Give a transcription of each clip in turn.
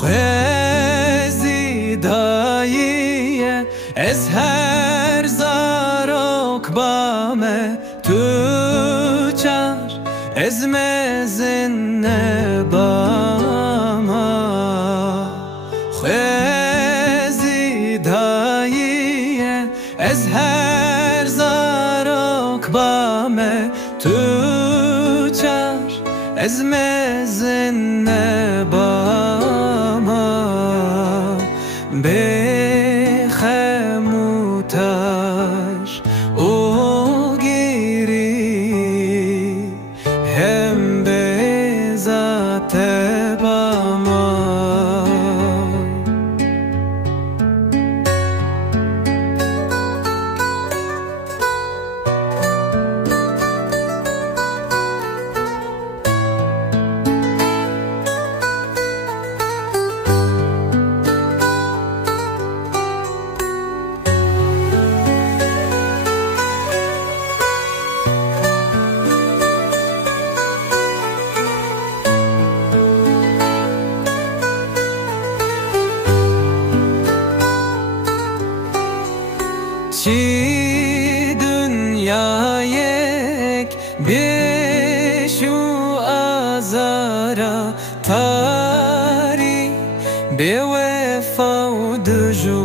خوزی داییه از هر زارک بامه تو چار از مزن باما خوزی داییه از هر زارک بامه تو چار از مزن باما به خموتاش او گیری هم به ذات باما چی دنیا یک بیشو آزارا تاری به وفا و دجوارا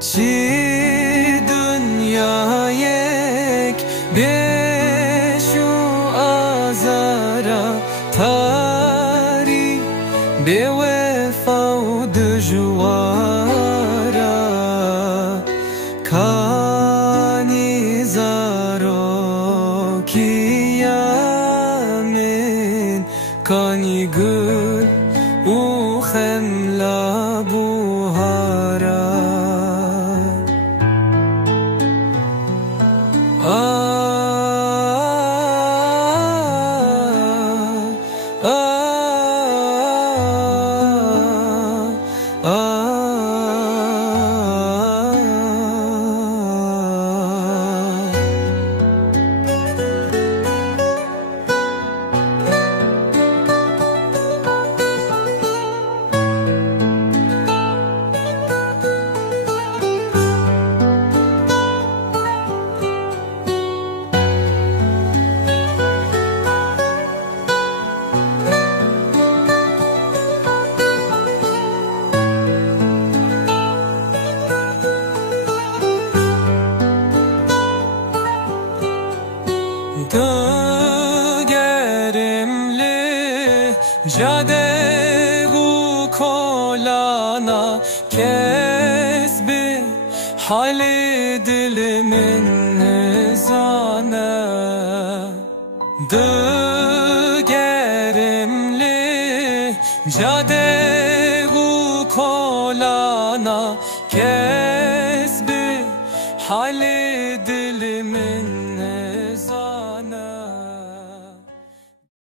چی دنیا یک بیشو آزارا تاری به وفا و دجوارا کانی زارو کیامین کانی گل او خملا بوهارا دگرملی جاده گو کلانا کسبی حال دل من زانه دگرملی جاده